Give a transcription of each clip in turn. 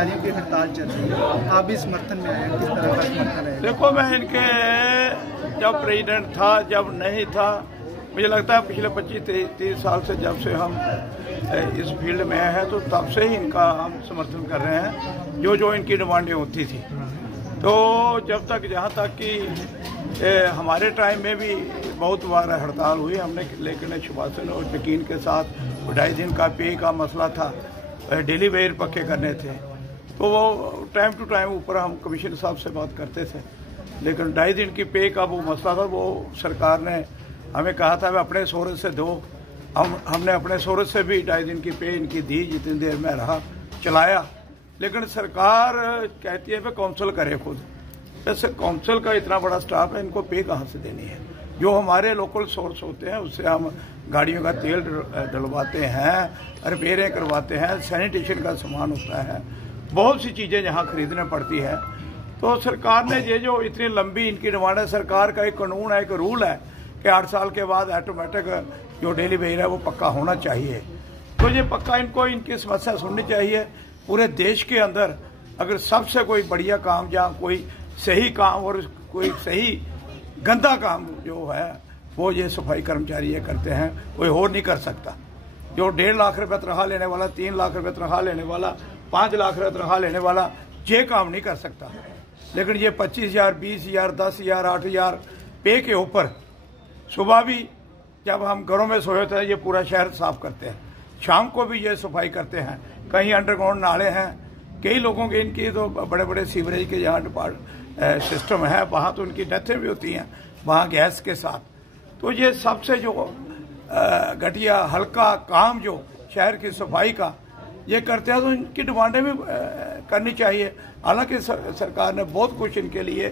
कर्मचारियों की हड़ताल चल रही है, आप भी समर्थन में आए, किस तरह का समर्थन है? देखो, मैं इनके जब प्रेसिडेंट था, जब नहीं था, मुझे लगता है पिछले 25-30 साल से जब से हम इस फील्ड में हैं, तो तब से ही इनका हम समर्थन कर रहे हैं, जो इनकी डिमांडें होती थी। तो जब तक जहाँ तक कि हमारे टाइम में भी बहुत बार हड़ताल हुई हमने, लेकिन सुभाषचंद्र और यकीन के साथ 2.5 दिन का पे का मसला था, डेली वेयर पक्के करने थे, तो वो टाइम टू टाइम ऊपर हम कमिश्नर साहब से बात करते थे। लेकिन 2.5 दिन की पे का वो मसला था, वो सरकार ने हमें कहा था वे अपने सोर्स से दो। हमने अपने सोर्स से भी 2.5 दिन की पे इनकी दी, जितनी देर में रहा चलाया। लेकिन सरकार कहती है वे काउंसिल करे खुद। जैसे काउंसिल का इतना बड़ा स्टाफ है, इनको पे कहाँ से देनी है? जो हमारे लोकल सोर्स होते हैं उससे हम गाड़ियों का तेल डलवाते हैं, रिपेयरें करवाते हैं, सैनिटेशन का सामान होता है, बहुत सी चीज़ें यहाँ खरीदने पड़ती है। तो सरकार ने ये जो इतनी लंबी इनकी डिमांड है, सरकार का एक कानून है, एक रूल है कि 8 साल के बाद ऑटोमेटिक जो डेली वेयर है वो पक्का होना चाहिए। तो ये पक्का इनको इनकी समस्या सुननी चाहिए। पूरे देश के अंदर अगर सबसे कोई बढ़िया काम, जहाँ कोई सही काम और कोई सही गंदा काम जो है वो ये सफाई कर्मचारी ये करते हैं, कोई और नहीं कर सकता। जो 1.5 लाख रुपये तनख्वाह लेने वाला, 3 लाख रुपये तनख्वाह लेने वाला, 5 लाख रुपये तनख्वाह लेने वाला ये काम नहीं कर सकता। लेकिन ये 25,000, 20,000, 10,000, 8,000 पे के ऊपर सुबह भी जब हम घरों में सोए थे ये पूरा शहर साफ करते हैं, शाम को भी ये सफाई करते हैं। कहीं अंडरग्राउंड नाले हैं, कई लोगों के इनकी तो बड़े बड़े सीवरेज के जहाँ सिस्टम है वहाँ तो उनकी डेथें भी होती हैं वहाँ गैस के साथ। तो ये सबसे जो घटिया हल्का काम जो शहर की सफाई का ये करते हैं, तो इनकी डिमांडें भी करनी चाहिए। हालांकि सरकार ने बहुत कुछ इनके लिए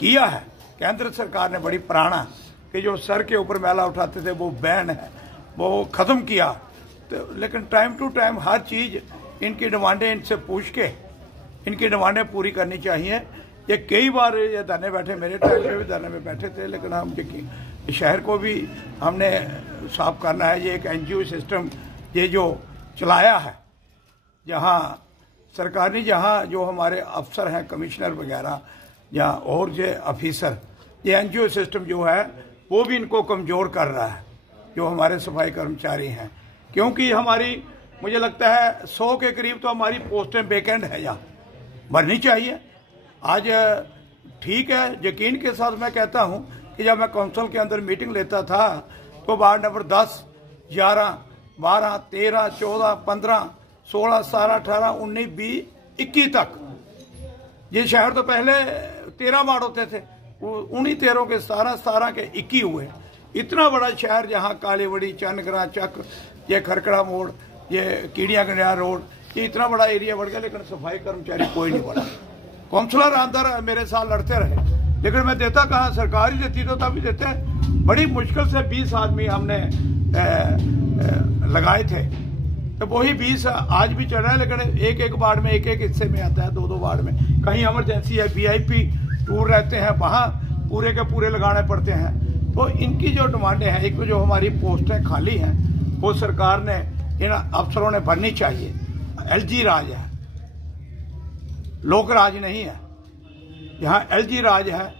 किया है। केंद्र सरकार ने बड़ी पुराना कि जो सर के ऊपर मैला उठाते थे वो बैन है, वो ख़त्म किया। तो लेकिन टाइम टू टाइम हर चीज़ इनकी डिमांडें इनसे पूछ के इनकी डिमांडें पूरी करनी चाहिए। ये कई बार ये धरने बैठे, मेरे टाइम पे भी धरने में बैठे थे, लेकिन हम शहर को भी हमने साफ करना है। ये एक NGO सिस्टम ये जो चलाया है, जहाँ सरकार ने, जहाँ जो हमारे अफसर हैं, कमिश्नर वगैरह या और जो ऑफिसर, ये NGO सिस्टम जो है वो भी इनको कमज़ोर कर रहा है, जो हमारे सफाई कर्मचारी हैं। क्योंकि हमारी, मुझे लगता है 100 के करीब तो हमारी पोस्टें वैकेंट है, यहाँ भरनी चाहिए। आज ठीक है, यकीन के साथ मैं कहता हूँ कि जब मैं काउंसिल के अंदर मीटिंग लेता था तो वार्ड नंबर 10, 11, 12, 13, 14, 15, 16, 17, 18, 19, 20, 21 तक, ये शहर तो पहले 13 वार्ड होते थे, उन्हीं 13 के 17 के 21 हुए। इतना बड़ा शहर जहाँ कालीवड़ी, चंदगरा, चक, ये खरकड़ा मोड़, ये कीड़िया गंडिया रोड, ये इतना बड़ा एरिया बढ़ गया, लेकिन सफाई कर्मचारी कोई नहीं बढ़ा। काउंसलर अंदर मेरे साथ लड़ते रहे, लेकिन मैं देता कहाँ, सरकार ही देती तो तभी देते हैं। बड़ी मुश्किल से 20 आदमी हमने लगाए थे, तो वही 20 आज भी चल रहा है। लेकिन एक वार्ड में एक हिस्से में आता है, 2 वार्ड में। कहीं इमरजेंसी है, VIP टूर रहते हैं, वहाँ पूरे के पूरे लगाने पड़ते हैं। तो इनकी जो डिमांडें हैं, एक तो जो हमारी पोस्टें खाली हैं वो सरकार ने, इन अफसरों ने भरनी चाहिए। LG राज है, लोक राज नहीं है। यहाँ LG राज है,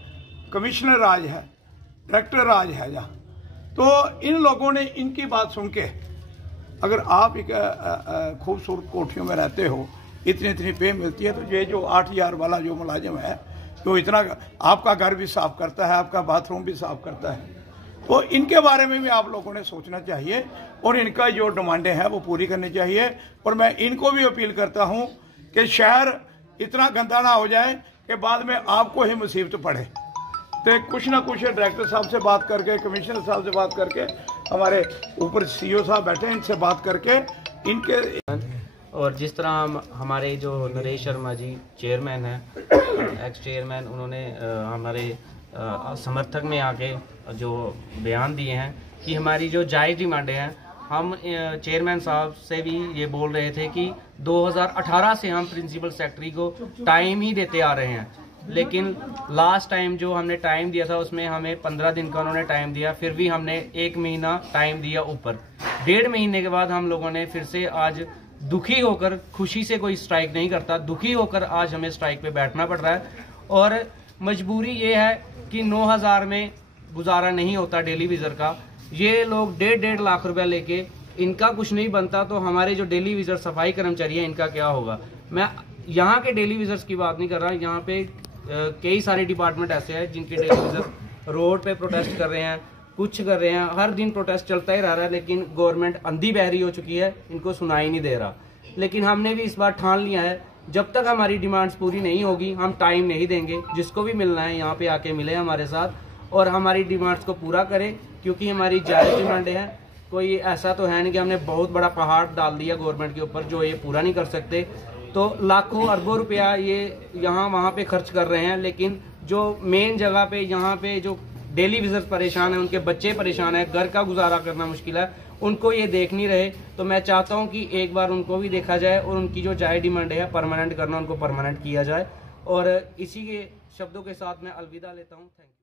कमिश्नर राज है, डायरेक्टर राज है जहाँ। तो इन लोगों ने इनकी बात सुन के, अगर आप एक खूबसूरत कोठियों में रहते हो, इतनी पे मिलती है, तो ये जो 8,000 वाला जो मुलाजिम है, तो इतना आपका घर भी साफ करता है, आपका बाथरूम भी साफ करता है, तो इनके बारे में भी आप लोगों ने सोचना चाहिए और इनका जो डिमांडें हैं वो पूरी करनी चाहिए। और मैं इनको भी अपील करता हूं कि शहर इतना गंदा ना हो जाए कि बाद में आपको ही मुसीबत पड़े। तो कुछ ना कुछ डायरेक्टर साहब से बात करके, कमिश्नर साहब से बात करके, हमारे ऊपर CO साहब बैठे, इनसे बात करके इनके। और जिस तरह हमारे जो नरेश शर्मा जी चेयरमैन हैं, एक्स चेयरमैन, उन्होंने हमारे समर्थक में आके जो बयान दिए हैं कि हमारी जो जायज़ डिमांडें हैं, हम चेयरमैन साहब से भी ये बोल रहे थे कि 2018 से हम प्रिंसिपल सेक्रेटरी को टाइम ही देते आ रहे हैं, लेकिन लास्ट टाइम जो हमने टाइम दिया था उसमें हमें 15 दिन का उन्होंने टाइम दिया, फिर भी हमने 1 महीना टाइम दिया ऊपर। 1.5 महीने के बाद हम लोगों ने फिर से आज दुखी होकर, खुशी से कोई स्ट्राइक नहीं करता, दुखी होकर आज हमें स्ट्राइक पे बैठना पड़ रहा है। और मजबूरी ये है कि 9,000 में गुजारा नहीं होता डेली विज़र का। ये लोग 1.5 लाख रुपया लेके, इनका कुछ नहीं बनता तो हमारे जो डेली विज़र सफाई कर्मचारी हैं इनका क्या होगा। मैं यहाँ के डेली विज़र्स की बात नहीं कर रहा, यहाँ पे कई सारे डिपार्टमेंट ऐसे हैं जिनके डेली विज़र रोड पे प्रोटेस्ट कर रहे हैं, कुछ कर रहे हैं, हर दिन प्रोटेस्ट चलता ही रह रहा है, लेकिन गवर्नमेंट अंधी बहरी हो चुकी है, इनको सुनाई नहीं दे रहा। लेकिन हमने भी इस बार ठान लिया है, जब तक हमारी डिमांड्स पूरी नहीं होगी हम टाइम नहीं देंगे। जिसको भी मिलना है यहाँ पे आके मिले हमारे साथ और हमारी डिमांड्स को पूरा करें, क्योंकि हमारी जायज़ डिमांडें हैं। कोई ऐसा तो है नहीं कि हमने बहुत बड़ा पहाड़ डाल दिया गवर्नमेंट के ऊपर जो ये पूरा नहीं कर सकते। तो लाखों अरबों रुपया ये यहाँ वहाँ पे खर्च कर रहे हैं, लेकिन जो मेन जगह पे यहाँ पे जो डेली विज़र्स परेशान हैं, उनके बच्चे परेशान हैं, घर का गुजारा करना मुश्किल है, उनको ये देख नहीं रहे। तो मैं चाहता हूँ कि एक बार उनको भी देखा जाए और उनकी जो जायज़ डिमांड है परमानेंट करना, उनको परमानेंट किया जाए। और इसी के शब्दों के साथ मैं अलविदा लेता हूँ। Thank you.